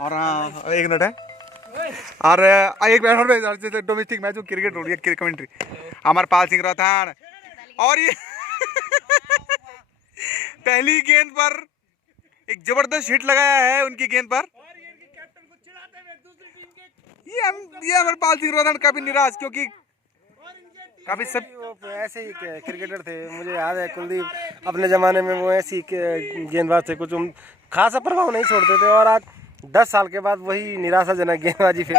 और हाँ एक मिनट है और एक मिनट डोमेस्टिक मैच क्रिकेट हो रही है कमेंट्री अमरपाल सिंह राठौर और ये पहली गेंद पर एक जबरदस्त हिट लगाया है उनकी गेंद पर। ये अमरपाल सिंह राठौर काफी निराश क्योंकि काफी सब वो ऐसे ही क्रिकेटर थे। मुझे याद है कुलदीप अपने ज़माने में वो ऐसी गेंदबाज थे, कुछ खासा प्रभाव नहीं छोड़ते थे और आज 10 साल के बाद वही निराशाजनक गेंदबाजी फिर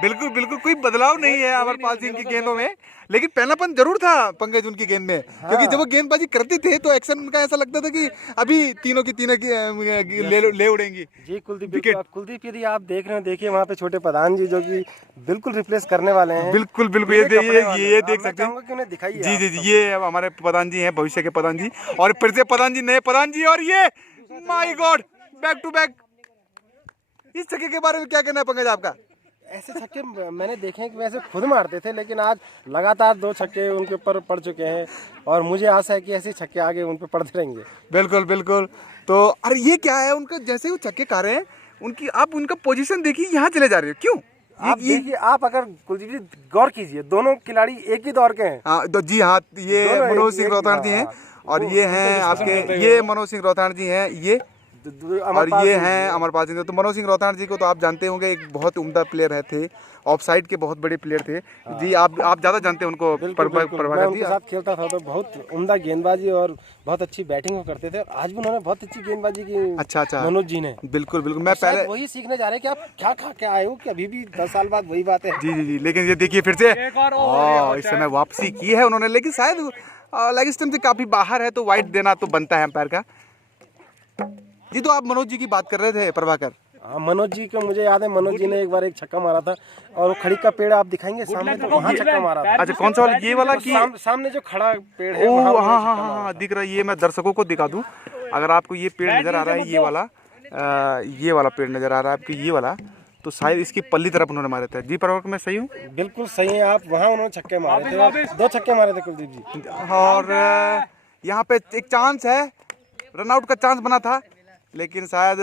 बिल्कुल बिल्कुल कोई बदलाव नहीं है अमरपाल सिंह की गेंदों में, लेकिन पहलापन जरूर था पंकज उनकी गेंद में। हाँ। क्योंकि जब वो गेंदबाजी करते थे तो एक्शन उनका ऐसा लगता था कि अभी तीनों की ले उड़ेंगी। जी कुलदीप यदि आप देख रहे हो, देखिए वहाँ पे छोटे प्रधान जी जो कि बिल्कुल रिप्लेस करने वाले हैं। बिल्कुल बिल्कुल ये देख सकते हैं, उन्हें दिखाइए। जी जी जी, ये हमारे प्रधान जी हैं, भविष्य के प्रधान जी, और फिर से प्रधान जी, नए प्रधान जी, और ये my god back to back. इस छक्के के बारे में क्या कहना है पंकज आपका? ऐसे छक्के मैंने देखे हैं कि वैसे खुद मारते थे, लेकिन आज लगातार 2 छक्के उनके ऊपर पड़ चुके हैं और मुझे आशा है कि ऐसे छक्के आगे उन पर पड़ते रहेंगे। बिल्कुल बिल्कुल। तो अरे ये क्या है उनका, जैसे वो छक्के खा रहे हैं उनकी, आप उनका पोजीशन देखिए, यहाँ चले जा रहे हो क्यों? आप देखिए, आप अगर कुलदीप जी गौर कीजिए, दोनों खिलाड़ी एक ही दौर के हैं। हाँ जी हाँ, ये मनोज सिंह राठौर जी हैं और ये हैं आपके, ये मनोज सिंह राठौर जी हैं, ये और ये हैं अमरपाल सिंह। तो मनोज सिंह राठौर जी को तो आप जानते होंगे, एक बहुत उम्दा प्लेयर है थे, ऑफ साइड के बहुत बड़े प्लेयर थे। जी आप ज़्यादा जानते हैं उनको। मैं उनके साथ खेलता था तो बहुत उम्दा गेंदबाजी और बहुत अच्छी बैटिंग करते थे। आज भी उन्होंने बहुत अच्छी गेंदबाजी की। अच्छा मनोज जी ने। बिल्कुल बिल्कुल। मैं पहले वही सीखने जा रहे हैं कि आप क्या खा के आए हो, कि अभी भी 10 साल बाद वही बात है। जी जी जी, लेकिन ये देखिए फिर से इस समय वापसी की है उन्होंने, लेकिन शायद लेग स्टंप से काफ़ी बाहर है तो वाइड देना तो बनता है एम्पायर का। जी तो आप मनोज जी की बात कर रहे थे प्रभाकर। हाँ, मनोज जी को मुझे याद है, मनोज जी ने एक बार एक छक्का मारा था और वो खड़ी का पेड़ आप दिखाएंगे सामने, तो वहाँ छक्का मारा था। अच्छा कौन सा वाला, ये वाला कि सामने जो खड़ा पेड़ है? ओह हाँ हाँ हाँ दिख रहा है। ये मैं दर्शकों को दिखा दूं, अगर आपको ये पेड़ नजर आ रहा है, ये वाला पेड़ नजर आ रहा है आपको, ये वाला, तो शायद इसकी पल्ली तरफ उन्होंने मारे थे। जी प्रभाकर मैं सही हूँ? बिल्कुल सही है आप। वहाँ उन्होंने छक्के मारे थे, 2 छक्के मारे थे कुलदीप जी। और यहाँ पे एक चांस है, रनआउट का चांस बना था, लेकिन शायद,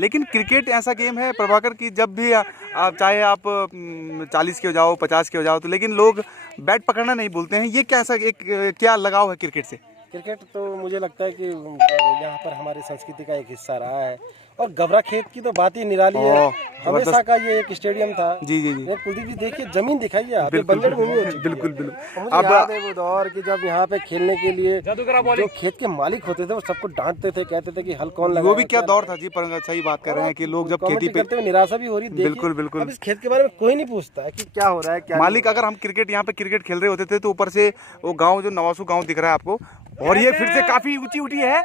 लेकिन क्रिकेट ऐसा गेम है प्रभाकर की, जब भी आप चाहे आप 40 के हो जाओ, 50 के हो जाओ, तो लेकिन लोग बैट पकड़ना नहीं भूलते हैं। ये कैसा क्या लगाव है क्रिकेट से? क्रिकेट तो मुझे लगता है कि यहाँ पर हमारी संस्कृति का एक हिस्सा रहा है और गबरा खेत की तो बात ही निराली है। हमेशा का ये एक स्टेडियम था। जी जी जी। कुलदीप जी देखिए जमीन दिखाइए, बंजर भूमि हो चुकी है। बिल्कुल बिल्कुल। अब याद है वो दौर कि जब यहाँ पे खेलने के लिए जो खेत के मालिक होते थे वो सबको डांटते थे, कहते थे कि हल कौन लगा। वो भी क्या दौर था जी, पर सही बात कर रहे हैं कि लोग जब खेती पे करते हुए निराशा भी हो रही। बिल्कुल बिल्कुल। अब इस खेत के बारे में कोई नहीं पूछता है कि क्या हो रहा है, क्या मालिक। अगर हम क्रिकेट यहाँ पे क्रिकेट खेल रहे होते थे तो ऊपर से वो गाँव, जो नवासू गाँव दिख रहा है आपको, और ये फिर से काफी ऊंची उठी है,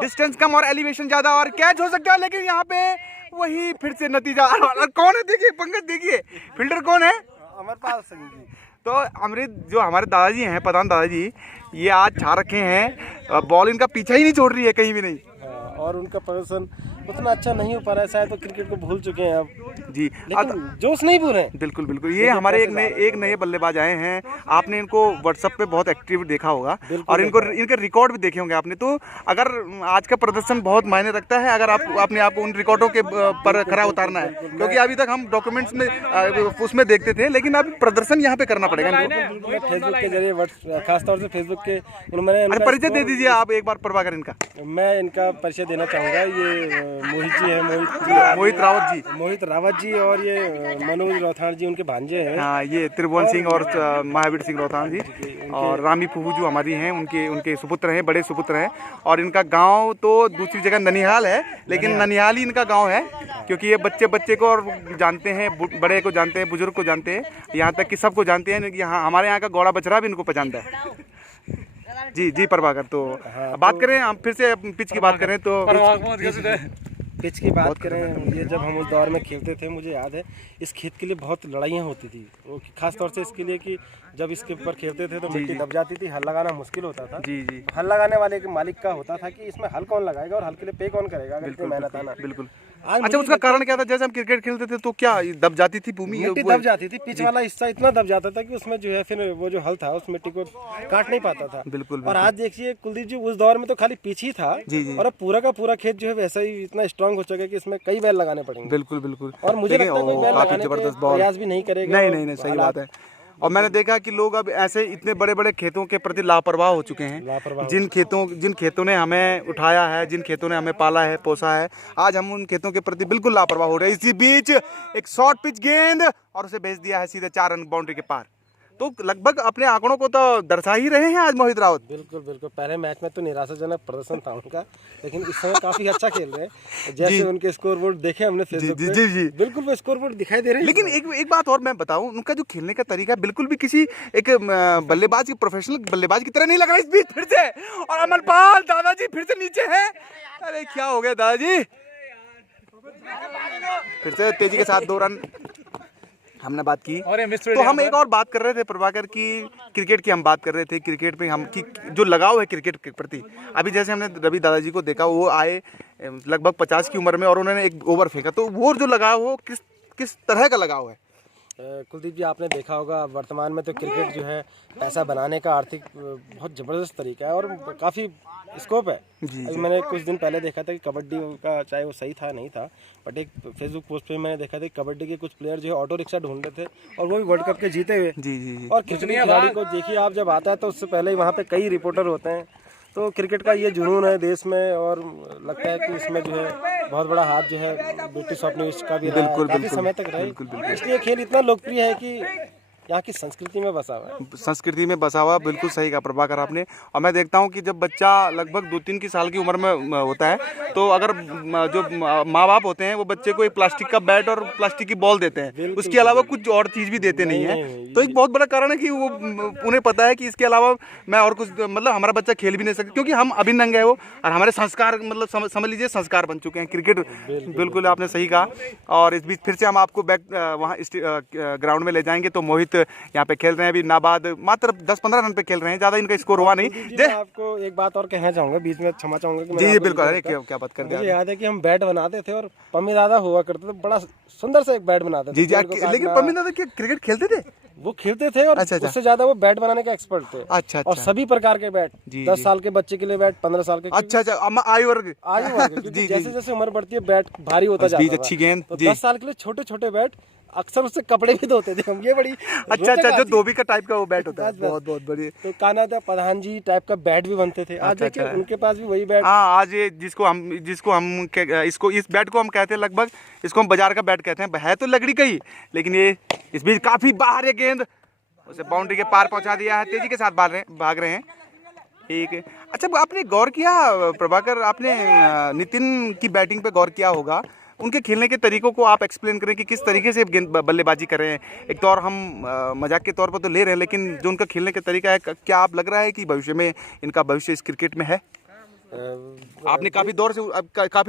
डिस्टेंस कम और एलिवेशन ज्यादा और कैच हो सकता है, लेकिन यहाँ पे वही फिर से नतीजा। कौन है देखिए पंकज, देखिए फील्डर कौन है? अमरपाल सिंह जी। तो अमृत जो हमारे दादाजी हैं, प्रधान दादाजी, ये आज छा रखे हैं, बॉल इनका पीछा ही नहीं छोड़ रही है कहीं भी नहीं। और उनका प्रदर्शन उतना अच्छा नहीं हो पा रहा है, शायद तो क्रिकेट को भूल चुके हैं अब जी, लेकिन जोश नहीं भूल रहे। बिल्कुल बिल्कुल। ये हमारे एक नए बल्लेबाज आए हैं, आपने इनको व्हाट्सएप पे बहुत एक्टिव देखा होगा और इनके रिकॉर्ड भी देखे होंगे आपने। तो अगर आज का प्रदर्शन बहुत मायने रखता है, अगर अपने आप को उन रिकॉर्डों के पर खरा उतारना है, क्योंकि अभी तक हम डॉक्यूमेंट्स में उसमें देखते थे, लेकिन अब प्रदर्शन यहाँ पे करना पड़ेगा। फेसबुक के जरिए, खासतौर से फेसबुक के, उन्होंने परिचय दे दीजिए आप एक बार प्रभाकर इनका। मैं इनका परिचय देना चाहूँगा। ये मोहित जी है, मोहित रावत जी, और ये मनोज राठौर जी उनके भांजे हैं। हाँ, ये त्रिभुवन सिंह और महावीर सिंह राठौर जी, और रामी फूफू जो हमारी हैं, उनके सुपुत्र हैं, बड़े सुपुत्र हैं। और इनका गांव तो दूसरी जगह ननिहाल है, लेकिन ननिहाल ही इनका गांव है, क्योंकि ये बच्चे को और जानते हैं, बड़े को जानते हैं, बुजुर्ग को जानते हैं, यहाँ तक कि सबको जानते हैं। यहाँ हमारे यहाँ का घोड़ा बछड़ा भी इनको पहचानता है। जी जी प्रभाकर। तो बात करें हम फिर से पिच की बात करें तो पिच की बात करें, ये जब हम उस दौर में खेलते थे, मुझे याद है इस खेत के लिए बहुत लड़ाइयाँ होती थी। वो खास तौर से इसके लिए कि जब इसके ऊपर खेलते थे तो मिट्टी दब जाती थी, हल लगाना मुश्किल होता था। जी जी। हल लगाने वाले के मालिक का होता था कि इसमें हल कौन लगाएगा और हल के लिए पे कौन करेगा, अगर इतनी मेहनत आना। बिल्कुल। आज अच्छा, उसका कारण क्या था? जैसे हम क्रिकेट खेलते थे तो क्या दब जाती थी भूमि? मिट्टी दब जाती थी, पिच वाला हिस्सा इतना दब जाता था कि उसमें जो है फिर वो जो हल था उस मिट्टी को काट नहीं पाता था। बिल्कुल। और आज देखिए कुलदीप जी, उस दौर में तो खाली पिच ही था और अब पूरा का पूरा खेत जो है वैसा ही इतना स्ट्रांग हो चुका है कि इसमें कई बैल लगाने पड़ेंगे। बिल्कुल बिल्कुल। और मुझे लगता है कोई बैल लगाने के प्रयास भी नहीं करेगा। नहीं नहीं नहीं, सही बात है। और मैंने देखा कि लोग अब ऐसे इतने बड़े बड़े खेतों के प्रति लापरवाह हो चुके हैं। जिन खेतों ने हमें उठाया है, जिन खेतों ने हमें पाला है, पोसा है, आज हम उन खेतों के प्रति बिल्कुल लापरवाह हो रहे हैं। इसी बीच एक शॉर्ट पिच गेंद और उसे भेज दिया है सीधे 4 रन बाउंड्री के पार। तो लगभग अपने आंकड़ों को तो दर्शा ही रहे हैं आज मोहित राउत। बिल्कुल बिल्कुल। पहले मैच में तो निराशाजनक प्रदर्शन था उनका, लेकिन इस समय काफी अच्छा खेल रहे हैं। जैसे उनके स्कोरबोर्ड देखे हमने फेसबुक पे, जी। बिल्कुल वो स्कोरबोर्ड दिखाई दे रहे हैं। लेकिन एक बात और मैं बताऊं, उनका जो खेलने का तरीका बिल्कुल भी किसी एक बल्लेबाज की, प्रोफेशनल बल्लेबाज की तरह नहीं लग रहा। इस बीच फिर से और अमरपाल दादाजी फिर से नीचे हैं। अरे क्या हो गया दादाजी? फिर से तेजी के साथ 2 रन हमने बात की। तो हम एक और बात कर रहे थे प्रभाकर की, क्रिकेट की हम बात कर रहे थे। क्रिकेट में हम की जो लगाव है क्रिकेट के प्रति, अभी जैसे हमने रवि दादाजी को देखा, वो आए लगभग 50 की उम्र में और उन्होंने एक ओवर फेंका। तो वो जो लगाव हो किस तरह का लगाव है? कुलदीप जी, आपने देखा होगा वर्तमान में तो क्रिकेट जो है पैसा बनाने का आर्थिक बहुत ज़बरदस्त तरीका है और काफ़ी स्कोप है। अभी मैंने कुछ दिन पहले देखा था कि कबड्डी का, चाहे वो सही था नहीं था, बट एक फेसबुक पोस्ट पे मैंने देखा था कि कबड्डी के कुछ प्लेयर जो है ऑटो रिक्शा ढूंढ रहे थे और वो भी वर्ल्ड कप के जीते हुए। जी। और किसी खिलाड़ी को देखिए आप, जब आता है तो उससे पहले ही वहाँ पे कई रिपोर्टर होते हैं। तो क्रिकेट का ये जुनून है देश में और लगता है कि इसमें जो है बहुत बड़ा हाथ जो है ब्रिटिश उपनिवेश का भी रहा है, काफी समय तक रहे। इसलिए खेल इतना लोकप्रिय है कि यहाँ की संस्कृति में बसा हुआ है। संस्कृति में बसा हुआ, बिल्कुल सही कहा प्रभाकर आपने। और मैं देखता हूँ कि जब बच्चा लगभग 2-3 की साल की उम्र में होता है, तो अगर जो माँ बाप होते हैं वो बच्चे को एक प्लास्टिक का बैट और प्लास्टिक की बॉल देते हैं, उसके अलावा कुछ और चीज़ भी देते नहीं है। तो एक बहुत बड़ा कारण है कि वो उन्हें पता है कि इसके अलावा मैं और कुछ, मतलब हमारा बच्चा खेल भी नहीं सकता, क्योंकि हम अभिन्न अंग है वो, और हमारे संस्कार, मतलब समझ लीजिए संस्कार बन चुके हैं क्रिकेट। बिल्कुल आपने सही कहा। और इस बीच फिर से हम आपको बैक वहाँ ग्राउंड में ले जाएंगे। तो मोहित यहाँ पे खेल रहे हैं, अभी नाबाद मात्र 10-15 रन पे खेल रहे हैं, ज्यादा इनका स्कोर हुआ नहीं। मैं आपको एक बात और कहना चाहूंगा, बीच में क्षमा चाहूंगा कि जी बिल्कुल। अरे क्या बात कर रहे हैं? मुझे याद है कि हम बैट बनाते थे और पम्मी दादा हुआ करते थे, बड़ा सुंदर सा एक बैट बनाते थे। जी। लेकिन पम्मी दादा क्या क्रिकेट खेलते थे? वो खेलते थे और उससे ज्यादा वो बैट बनाने के एक्सपर्ट थे। अच्छा। और सभी प्रकार के बैट, 10 साल के बच्चे के लिए बैट, 15 साल के। अच्छा। आयु वर्ग जैसे जैसे उम्र बढ़ती है बैट भारी होता जाता है। अच्छी गेंद। 10 साल के लिए छोटे छोटे बैट, अक्सर उससे कपड़े भी धोते थे हम। ये बड़ी अच्छा, जो धोबी का टाइप का वो बैट होता है, बहुत बढ़िया। तो कान्हा प्रधान जी टाइप का बैट भी बनते थे। आज देखिए उनके पास भी वही बैट। हाँ, आज ये इस बैट को हम कहते हैं, लगभग इसको हम बाजार का बैट कहते हैं। है तो लकड़ी का ही, लेकिन ये इस बीच काफी बाहर है गेंद, उसे बाउंड्री के पार पहुंचा दिया है। तेजी के साथ भाग रहे हैं। ठीक है। अच्छा, आपने गौर किया प्रभाकर, आपने नितिन की बैटिंग पे गौर किया होगा, उनके खेलने के तरीकों को आप एक्सप्लेन करें कि किस तरीके से बल्लेबाजी कर रहे हैं। एक तो और हम मजाक के तौर पर तो ले रहे हैं, लेकिन जो उनका खेलने का तरीका है, क्या आप लग रहा है कि भविष्य में इनका भविष्य इस क्रिकेट में है? आपने काफी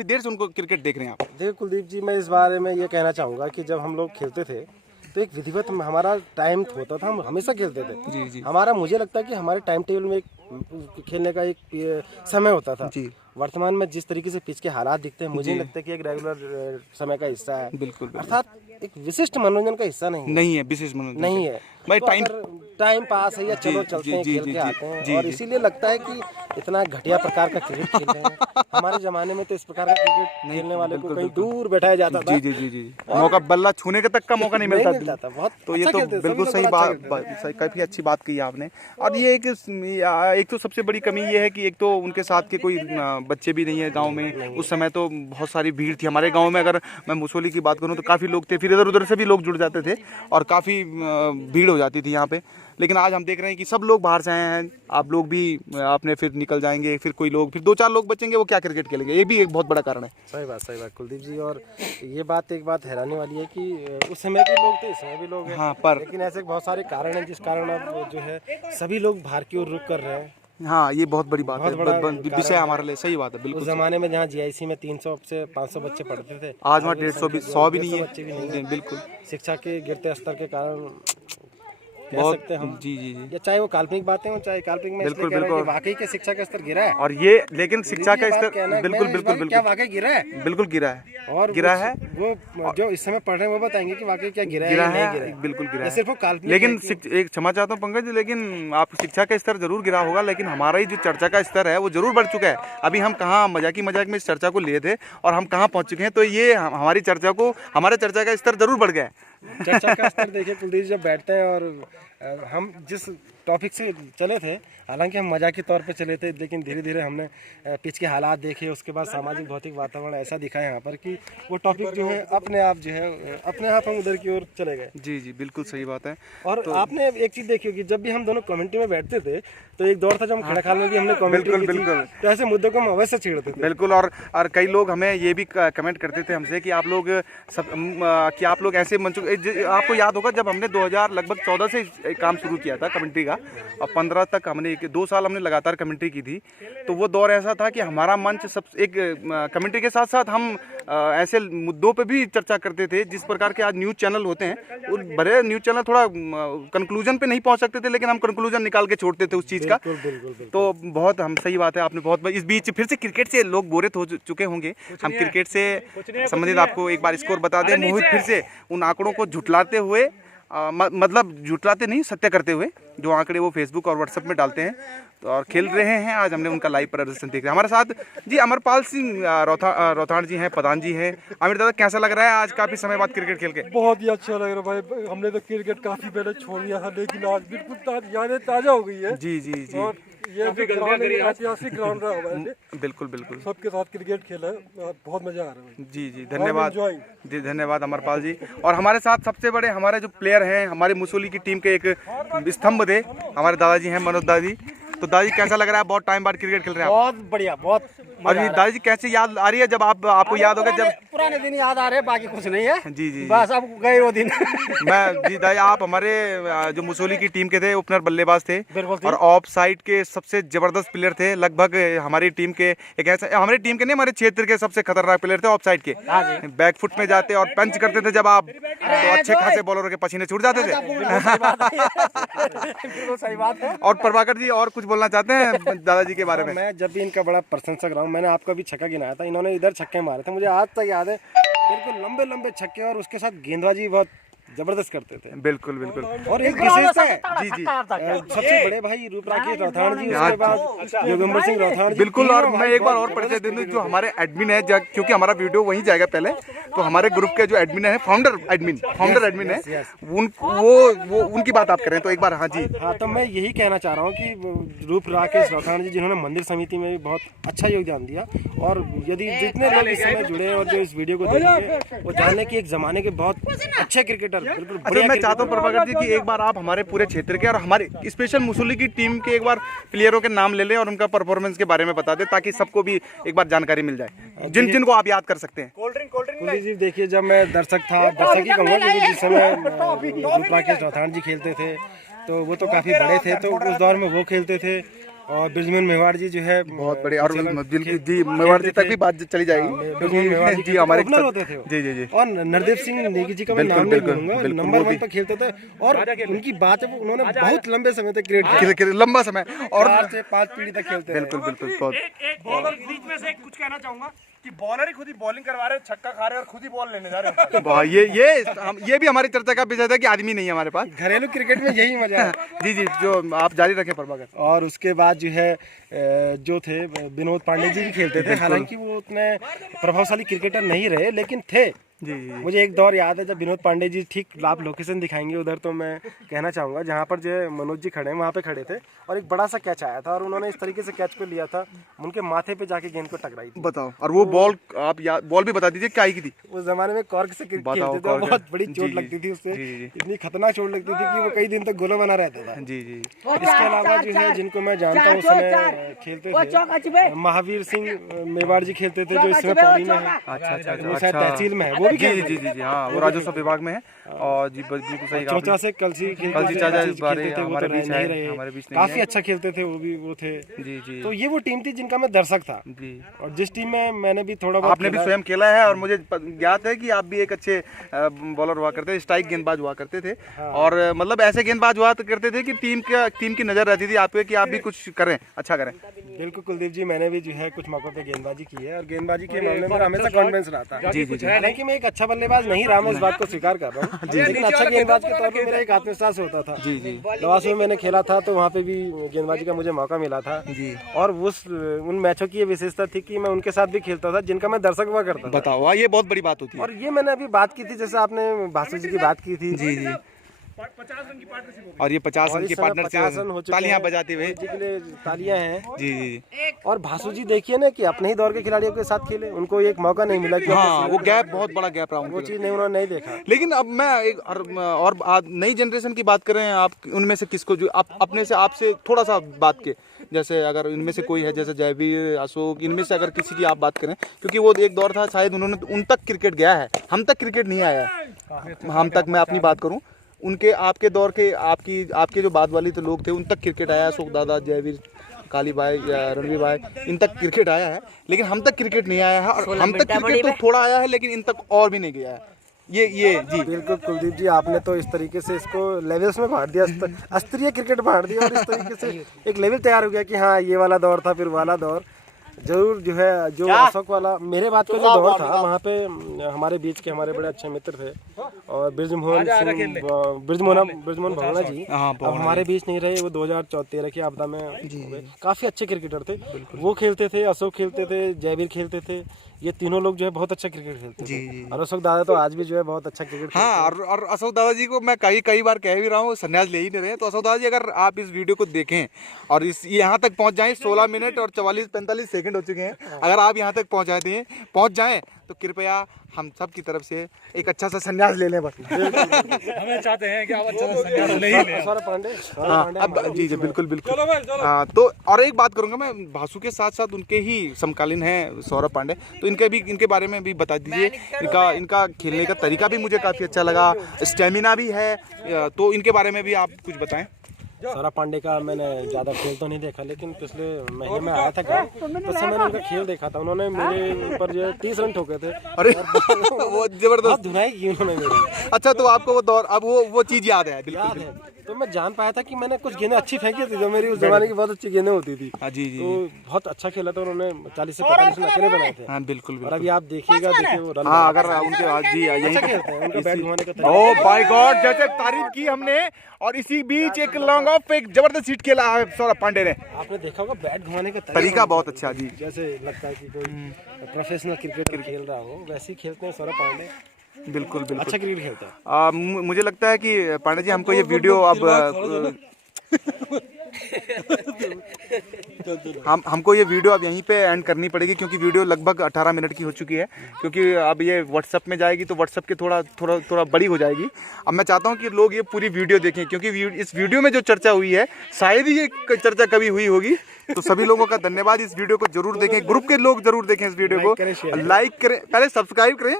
देर से उनको क्रिकेट देख रहे हैं आप। देखिए कुलदीप जी, मैं इस बारे में ये कहना चाहूँगा कि जब हम लोग खेलते थे तो एक विधिवत हमारा टाइम होता था, हम हमेशा खेलते थे। जी। हमारा, मुझे लगता है कि हमारे टाइम टेबल में एक खेलने का एक समय होता था। जी। वर्तमान में जिस तरीके से पिच के हालात दिखते हैं, मुझे लगता है कि एक रेगुलर समय का हिस्सा है। बिल्कुल। अर्थात एक विशिष्ट मनोरंजन का हिस्सा नहीं है। विशिष्ट मनोरंजन नहीं है। भाई, टाइम पास है या चलो चलते हैं, खेल के आते हैं। और इसीलिए लगता है कि इतना घटिया प्रकार का क्रिकेट खेल रहे हैं। हमारे जमाने में तो इस प्रकार का क्रिकेट खेलने वाले को कहीं दूर बैठाया जाता था। जी। मौका, बल्ला छूने तक का मौका नहीं मिलता था। बहुत तो ये तो बिल्कुल सही बात, काफी अच्छी बात कही आपने। और ये एक तो सबसे बड़ी कमी ये है कि एक तो उनके साथ के कोई बच्चे भी नहीं है गांव में। उस समय तो बहुत सारी भीड़ थी हमारे गांव में। अगर मैं मुसोली की बात करूं तो काफ़ी लोग थे, फिर इधर उधर से भी लोग जुड़ जाते थे और काफ़ी भीड़ हो जाती थी यहाँ पे। लेकिन आज हम देख रहे हैं कि सब लोग बाहर से आए हैं, आप लोग भी अपने फिर निकल जाएंगे, फिर कोई लोग, फिर 2-4 लोग बचेंगे, वो क्या क्रिकेट खेलेंगे? ये भी एक बहुत बड़ा कारण है। सही बात कुलदीप जी। और ये एक बात हैरानी वाली है कि उस समय भी लोग थे, इस समय भी लोग हैं। हाँ, पर लेकिन ऐसे बहुत सारे कारण हैं जिस कारण अब जो है सभी लोग बाहर की ओर रुख कर रहे हैं। हाँ, ये बहुत बड़ी बात बहुत है, बड़ा विषय हमारे लिए सही बात है, उस बिल्कुल। जमाने में जहाँ जीआईसी में 300 से 500 बच्चे पढ़ते थे, आज वहाँ 150 भी 100 भी नहीं 150 है, बच्चे भी नहीं है। बिल्कुल। शिक्षा के गिरते स्तर के कारण कह बहुत सकते हैं हम, जी जी जी, या चाहे वो काल्पनिक बातें हो चाहे काल्पनिक में, इसलिए बिल्कुल, कह रहे हैं कि बिल्कुल। वाकई के शिक्षा का स्तर गिरा है। और ये लेकिन शिक्षा का ये बात स्तर कहना है, बिल्कुल मैं इस बिल्कुल बार क्या बिल्कुल वाकई गिरा है, बिल्कुल गिरा है, और गिरा है, वो जो इस समय पढ़ रहे हैं वो बताएंगे कि वाकई क्या गिरा है गिरा या नहीं है, गिरा है। बिल्कुल गिरा या है। सिर्फ वो काल्पनिक लेकिन है कि- एक क्षमा चाहता हूँ पंकज, लेकिन आप शिक्षा का स्तर जरूर गिरा होगा, लेकिन हमारा ही जो चर्चा का स्तर है वो जरूर बढ़ चुका है। अभी हम कहाँ मजाक में इस चर्चा को लिए थे और हम कहाँ पहुँच चुके हैं, तो ये हमारी चर्चा को, हमारे चर्चा का स्तर जरूर बढ़ गया है। चर्चा का स्तर देखिए कुलदीप, जब बैठते हैं और हम जिस टॉपिक से चले थे, हालांकि हम मजाकी तौर पे चले थे, लेकिन धीरे धीरे हमने पिच के हालात देखे, उसके बाद सामाजिक भौतिक वातावरण ऐसा दिखा यहाँ पर कि वो टॉपिक जो है अपने आप हम उधर की ओर चले गए। जी जी, बिल्कुल सही बात है। और आपने एक चीज देखी होगी, जब भी हम दोनों कमेंट्री में बैठते थे तो एक दौर था जब हम खड़ा खाल में भी हमने कमेंट्री की थी, बिल्कुल। तो ऐसे मुद्दों को हम अवश्य छेड़ते थे। बिल्कुल। और कई लोग हमें ये भी कमेंट करते थे हमसे कि आप लोग कि आप लोग ऐसे मंचों, आपको याद होगा जब हमने 2014 से काम शुरू किया था कमेंट्री का, और 15 तक हमने 2 साल हमने लगातार कमेंट्री की थी, तो वो दौर ऐसा था कि हमारा मंच सब एक कमेंट्री के साथ साथ हम ऐसे मुद्दों पे भी चर्चा करते थे जिस प्रकार के आज न्यूज़ चैनल होते हैं। वो बड़े न्यूज़ चैनल थोड़ा कंक्लूजन पे नहीं पहुंच सकते थे, लेकिन हम कंक्लूजन निकाल के छोड़ते थे उस चीज़ का। तो बहुत हम सही बात है, आपने बहुत इस बीच फिर से क्रिकेट से लोग बोरियत हो चुके होंगे। हम क्रिकेट से संबंधित आपको एक बार स्कोर बता दें। मोहित फिर से उन आंकड़ों को झुटलाते हुए, मतलब झुटलाते नहीं, सत्य करते हुए, जो आंकड़े वो फेसबुक और व्हाट्सएप में डालते हैं तो और खेल रहे हैं। आज हमने उनका लाइव प्रदर्शन देखा। हमारे साथ जी अमरपाल सिंह रौथाड़ जी हैं, प्रधान जी हैं। आमिर दादा, कैसा लग रहा है आज काफ़ी समय बाद क्रिकेट खेल के? बहुत ही अच्छा लग रहा है भाई। हमने तो क्रिकेट काफी पहले छोड़ दिया था, लेकिन आज बिल्कुल यादें ताजा हो गई है। जी जी जी, और ये जो ग्राउंड है, ऐतिहासिक ग्राउंड रहा हमारे लिए। बिल्कुल बिल्कुल। सबके साथ क्रिकेट खेला है, बहुत मजा आ रहा है। जी जी, धन्यवाद enjoying. जी, धन्यवाद अमरपाल जी। और हमारे साथ सबसे बड़े हमारे जो प्लेयर हैं, हमारे मुसोली की टीम के एक स्तंभ थे, हमारे दादाजी हैं, मनोज दादी। तो दादाजी कैसा लग रहा है, बहुत टाइम बाद क्रिकेट खेल रहे हैं आप? बहुत बढ़िया, बहुत और ये दादाजी कैसे याद आ रही है जब आपको याद होगा जब पुराने दिन याद आ रहे हैं, बाकी कुछ नहीं है। जी जी, बस अब गए वो दिन। मैं जी दादाजी, आप हमारे जो मुसोली की टीम के थे ओपनर बल्लेबाज थे बिल्कुल और ऑफ साइड के सबसे जबरदस्त प्लेयर थे। लगभग हमारी टीम के एक ऐसा, हमारी टीम के नहीं, हमारे क्षेत्र के सबसे खतरनाक प्लेयर थे ऑफ साइड के। बैक फुट में जाते और पंच करते थे जब आप, तो अच्छे खासे बॉलरों के पसीने छूट जाते थे। बिल्कुल सही बात है। और प्रभाकर जी, और कुछ बोलना चाहते हैं दादाजी के बारे में? मैं जब भी इनका बड़ा प्रशंसक रहा हूँ, मैंने आपका भी छक्का गिनाया था, इन्होंने इधर छक्के मारे थे, मुझे आज तक याद है। बिल्कुल लंबे लंबे छक्के, और उसके साथ गेंदबाजी बहुत जबरदस्त करते थे। बिल्कुल बिल्कुल। और एक विशेषता है जी जी, सबसे बड़े भाई रूपराकेश रौथाड़ जी, उसके बाद योगेंद्र सिंह रौथाड़ जी। बिल्कुल। और मैं एक बार और परिचय दे दूं, जो हमारे एडमिन है, क्योंकि हमारा वीडियो वहीं जाएगा पहले, तो हमारे ग्रुप के जो एडमिन है, फाउंडर एडमिन है, वो उनकी बात आप करें तो एक बार। हाँ जी, हाँ, तो मैं यही कहना चाह रहा हूँ कि रूपराकेश रौथाड़ जी, जिन्होंने मंदिर समिति में भी बहुत अच्छा योगदान दिया, और यदि जितने लोग इस समय जुड़े हैं और जो इस वीडियो को देखेंगे, वो जाने की एक जमाने के बहुत अच्छे क्रिकेटर, बिल्कुल अच्छा, मैं चाहता हूँ प्रभाकर जी कि एक बार आप हमारे पूरे क्षेत्र के और हमारे स्पेशल मुसोली की टीम के एक बार प्लेयरों के नाम ले लें और उनका परफॉर्मेंस के बारे में बता दें, ताकि सबको भी एक बार जानकारी मिल जाए, जिनको आप याद कर सकते हैं। कुलदीप जी, देखिए, जब मैं दर्शक था, दर्शक ही कहूँगा, क्योंकि जिस समय रूपराकेश रौथाड़ जी खेलते थे तो वो तो काफ़ी बड़े थे, तो उस दौर में वो खेलते थे। और बिजमन मेवाड़ जी जो है बहुत बड़े, और जी मेवाड़ जी तक भी बात चली जाएगी जी, हमारे ओपनर होते थे जी जी जी। और नरदेव सिंह नेगी जी का मैं नाम नहीं लूंगा, नंबर 1 पर खेलते थे, और उनकी बात है, उन्होंने बहुत लंबे समय तक क्रिकेट लंबा समय और 4 से 5 पीढ़ी तक खेलते हैं। बिल्कुल बिल्कुल। बहुत एक बॉलर बीच में से कुछ कहना चाहूंगा कि बॉलर ही खुद ही बॉलिंग करवा रहे हैं, छक्का खा रहे हैं और खुद ही बॉल लेने जा रहे हैं। ये भी हमारी चर्चा का विषय था कि आदमी नहीं है हमारे पास। घरेलू क्रिकेट में यही मजा है। जी जी, जो आप जारी रखें प्रभाकर। और उसके बाद जो है जो थे विनोद पांडे जी भी खेलते थे, हालांकि वो उतने प्रभावशाली क्रिकेटर नहीं रहे, लेकिन थे। जी जी, मुझे एक दौर याद है जब विनोद पांडे जी, ठीक आप लोकेशन दिखाएंगे उधर, तो मैं कहना चाहूँगा जहाँ पर जो है मनोज जी खड़े हैं, वहाँ पे खड़े थे, और एक बड़ा सा कैच आया था, और उन्होंने इस तरीके से कैच को लिया था, उनके माथे पे जाके गेंद को टकराई थी। बताओ। और वो बॉल, आप बॉल भी बता दीजिए क्या आई की थी? उस जमाने में कॉर्क से खेलते थे, बहुत बड़ी चोट लगती थी उससे, इतनी खतरनाक चोट लगती थी कि वो कई दिन तक गोला बना रहता था। जी जी। इसके अलावा जो है जिनको मैं जानता हूँ उस समय खेलते थे, महावीर सिंह मेवाड़ जी खेलते थे, जो इस समय पौड़ी में है। अच्छा अच्छा वो शायद तहसील में है, वो भी जी जी जी हाँ, वो राजस्व विभाग में है। और जी बिल्कुल सही कहा चौचा से कलसी कलसी चाचा इस बारे हमारे बीच है, हमारे बीच नहीं काफी अच्छा खेलते थे वो थे। जी जी तो ये वो टीम थी जिनका मैं दर्शक था जी। और जिस टीम में मैंने भी थोड़ा बहुत आपने भी स्वयं खेला है और मुझे ज्ञात है कि आप भी एक अच्छे बॉलर हुआ करते थे, स्ट्राइक गेंदबाज हुआ करते थे। और मतलब ऐसे गेंदबाज हुआ करते थे कि टीम की नजर रहती थी आप पे कि आप भी कुछ करें, अच्छा करें। बिल्कुल कुलदीप जी, मैंने भी जो है कुछ मौकों पे गेंदबाजी की है और गेंदबाजी के मामले में हमेशा कॉन्फिडेंस रहा था। जी जी हालांकि मैं एक अच्छा बल्लेबाज नहीं रहा, मैं इस बात को स्वीकार कर रहा हूँ, लेकिन अच्छा गेंदबाज के तौर पे मेरा एक आत्मविश्वास होता था। जी जी लवास में मैंने खेला था तो वहाँ पे भी गेंदबाजी का मुझे मौका मिला था जी। और उन मैचों की ये विशेषता थी कि मैं उनके साथ भी खेलता था जिनका मैं दर्शक हुआ करता था। बताओ, ये बहुत बड़ी बात होती है। और ये मैंने अभी बात की थी, जैसे आपने बासु जी की बात की थी। जी जी। 50 रन की पार्टनरशिप और ये 50 रन की पार्टनरशिप, 50 रन हो चुके तालियां हैं। बजाते हुए जी के लिए तालियां हैं। जी जी। और भासु जी देखिए ना कि अपने ही दौर के खिलाड़ियों के साथ खेले, उनको एक मौका नहीं मिला कि हाँ, वो गैप बहुत बड़ा गैप रहा वो उनके। चीज़ नहीं उन्होंने नहीं देखा। लेकिन अब मैं एक और नई जनरेशन की बात करें, आप उनमें से किसको जो आप अपने से आपसे थोड़ा सा बात के, जैसे अगर इनमें से कोई है जैसे जयवीर, अशोक, इनमें से अगर किसी की आप बात करें, क्योंकि वो एक दौर था शायद उन्होंने उन तक क्रिकेट गया है, हम तक क्रिकेट नहीं आया है। हम तक मैं अपनी बात करूं, उनके आपके दौर के आपके जो बाद वाली तो लोग थे उन तक क्रिकेट आया, अशोक दादा, जयवीर, काली भाई या रणवीर भाई, इन तक क्रिकेट आया है, लेकिन हम तक क्रिकेट नहीं आया है। और हम तक क्रिकेट तो थोड़ा आया है लेकिन इन तक और भी नहीं गया है। ये जी बिल्कुल कुलदीप जी, आपने तो इस तरीके से इसको लेवल्स में बांट दिया, स्तरीय क्रिकेट बांट दिया और इस तरीके से एक लेवल तैयार हो गया कि हाँ ये वाला दौर था, फिर वाला दौर। जरूर जो है जो अशोक वाला मेरे बात का जो दौर था, वहाँ पे हमारे बीच के हमारे बड़े अच्छे मित्र थे और ब्रिजमोहन भगोना जी अब हमारे बीच नहीं रहे। वो 2013 की आपदा में काफी अच्छे क्रिकेटर थे, वो खेलते थे, अशोक खेलते थे, जयवीर खेलते थे। ये तीनों लोग जो है बहुत अच्छा क्रिकेट खेलते थे। और अशोक दादा तो आज भी जो है बहुत अच्छा क्रिकेट हाँ। और अशोक दादा जी को मैं कई बार कह भी रहा हूँ, संन्यास ले ही नहीं रहे। तो अशोक दादा जी, अगर आप इस वीडियो को देखें और इस यहाँ तक पहुँच जाएं, 16 मिनट और 44-45 सेकंड हो चुके हैं, अगर आप यहाँ तक पहुँच जाएं तो कृपया हम सब की तरफ से एक अच्छा सा संन्यास ले लें बस। हमें चाहते हैं कि आप अच्छा सा संन्यास ले ही लें। सौरभ पांडे हाँ, अब जी जी बिल्कुल बिल्कुल। हाँ, तो और एक बात करूंगा मैं, भासु के साथ साथ उनके ही समकालीन हैं सौरभ पांडे, तो इनके बारे में भी बता दीजिए। इनका खेलने का तरीका भी मुझे काफ़ी अच्छा लगा, स्टेमिना भी है, तो इनके बारे में भी आप कुछ बताएं। सौरभ पांडे का मैंने ज़्यादा खेल तो नहीं देखा, लेकिन पिछले महीने में आया था घर, तो समय मैंने उनका खेल देखा था। उन्होंने मेरे ऊपर जो 30 रन ठोके थे। अरे वो जबरदस्त धुनाई की उन्होंने मेरी। अच्छा, तो आपको वो दौर, अब वो चीज़ याद है? याद है, तो मैं जान पाया था कि मैंने कुछ गेंदें अच्छी फेंकी थी, जो मेरी उस जमाने की बहुत अच्छी गेंदें होती थी। हाँ जी जी। तो बहुत अच्छा खेला था उन्होंने, 40 से 45 रन अकेले बनाए थे। हाँ बिल्कुल और अभी आप देखिएगा, देखिए वो रन। हाँ, अगर उनके आज जी यही खेलते हैं, उनका बैट घुमाने का तरीका। ओह माय गॉड, जैसे तारीफ की हमने और इसी बीच एक लॉन्ग ऑफ, एक जबरदस्त हिट खेला है सौरभ पांडे ने। आपने देखा होगा बैट घुमाने का तरीका बहुत अच्छा जी, जैसे लगता है कि कोई प्रोफेशनल क्रिकेट खेल रहा हो, वैसे ही खेलते हैं सौरभ पांडे। बिल्कुल बिल्कुल अच्छा क्रिकेट खेलता है। मुझे लगता है कि पांडे जी, हमको ये वीडियो अब हमको ये वीडियो अब यहीं पे एंड करनी पड़ेगी, क्योंकि वीडियो लगभग 18 मिनट की हो चुकी है, क्योंकि अब ये व्हाट्सएप में जाएगी तो व्हाट्सएप के थोड़ा बड़ी हो जाएगी। अब मैं चाहता हूँ कि लोग ये पूरी वीडियो देखें, क्योंकि इस वीडियो में जो चर्चा हुई है शायद ही ये चर्चा कभी हुई होगी। तो सभी लोगों का धन्यवाद। इस वीडियो को जरूर देखें, ग्रुप के लोग जरूर देखें इस वीडियो को, लाइक करें, पहले सब्सक्राइब करें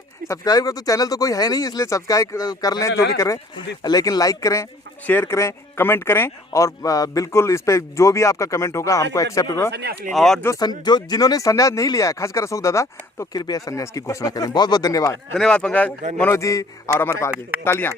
तो चैनल तो कोई है नहीं, इसलिए सब्सक्राइब कर लें जो भी कर रहे हैं, लेकिन लाइक करें, शेयर करें, कमेंट करें और बिल्कुल इस पे जो भी आपका कमेंट होगा हमको एक्सेप्ट होगा। और जो जिन्होंने संन्यास नहीं लिया है, खासकर अशोक दादा, तो कृपया संन्यास की घोषणा करें। बहुत बहुत धन्यवाद। धन्यवाद पंकज, मनोज जी और अमरपाल जी, तालियां।